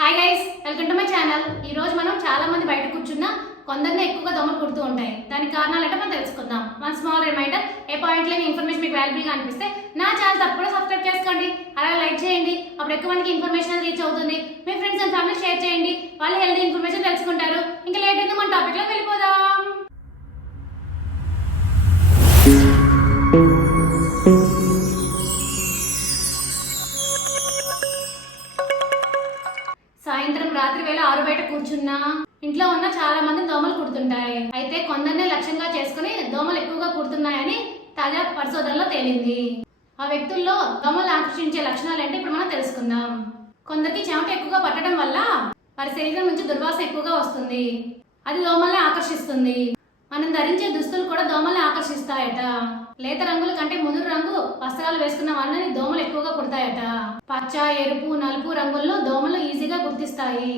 Hi guys, welcome to my channel. ఈ రోజు మనం చాలా మంది బయట కూర్చున్నా కొందరిని ఎక్కువగా దోమలు కుడుతూ ఉంటాయి. దానికి కారణాలు ఏంటో మనం తెలుసుకుందాం. వన్ స్మాల్ రిమైండర్, ఏ పాయింట్ లేని ఇన్ఫర్మేషన్ మీకు వాల్యుబుల్ గా అనిపిస్తే నా ఛానల్ తప్పకుండా సబ్స్క్రైబ్ చేసుకోండి, అలాగే లైక్ చేయండి. అప్పుడు ఎక్కువ మందికి ఇన్ఫర్మేషన్ రీచ్ అవుతుంది. మీ ఫ్రెండ్స్ అండ్ ఫ్యామిలీ షేర్ చేయండి, వాళ్ళు హెల్తీ ఇన్ఫర్మేషన్ తెలుసుకుంటారు. ఇంకా లేట్ అయితే మన టాపిక్ లో వెళ్ళిపోదాం. సాయంత్రం రాత్రి వేళ ఆరు బయట కూర్చున్నా ఇంట్లో ఉన్న చాలా మంది దోమలు కుడుతుంటాయి. అయితే కొందరినే లక్ష్యంగా చేసుకుని దోమలు ఎక్కువగా కుడుతున్నాయని తాజా పరిశోధనలో తేలింది. ఆ వ్యక్తుల్లో దోమలు ఆకర్షించే లక్షణాలు ఏంటి ఇప్పుడు మనం తెలుసుకుందాం. కొందరికి చెమట ఎక్కువగా పట్టడం వల్ల వారి శరీరం నుంచి దుర్వాసన ఎక్కువగా వస్తుంది. అది దోమల్ని ఆకర్షిస్తుంది. మనం ధరించే దుస్తులు కూడా దోమల్ని ఆకర్షిస్తాయట. లేత రంగుల కంటే ముదురు రంగు వస్త్రాలు వేసుకున్న వాళ్ళని దోమలు ఎక్కువగా కుడతాయట. పచ్చ, ఎరుపు, నలుపు రంగుల్లో దోమలు ఈజీగా గుర్తిస్తాయి.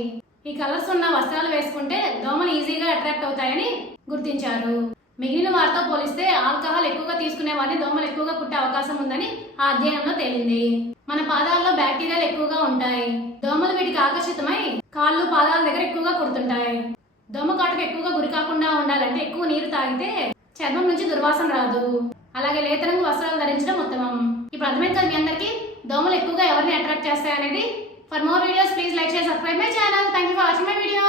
ఈ కలర్స్ ఉన్న వస్త్రాలు వేసుకుంటే దోమలు ఈజీగా అట్రాక్ట్ అవుతాయని గుర్తించారు. మిగిలిన వారితో పోలిస్తే ఆల్కహాల్ ఎక్కువగా తీసుకునే వారిని దోమలు ఎక్కువగా కుట్టే అవకాశం ఉందని ఆ అధ్యయనంలో తేలింది. మన పాదాల్లో బ్యాక్టీరియాలు ఎక్కువగా ఉంటాయి. దోమలు వీటికి ఆకర్షితమై కాళ్ళు, పాదాల దగ్గర ఎక్కువగా కుడుతుంటాయి. దోమ కాటుకు ఎక్కువగా గురి కాకుండా ఉండాలంటే ఎక్కువ నీరు తాగితే చర్మం నుంచి దుర్వాసన రాదు. అలాగే లేత రంగు వస్త్రాలు ధరించడం ఉత్తమం. ఇప్పుడు అర్థమైంది కదా మీ అందరికీ దోమలు ఎక్కువగా ఎవరిని అట్రాక్ట్ చేస్తాయి అనేది. For more videos please like, share, subscribe my channel. Thank you for watching my video.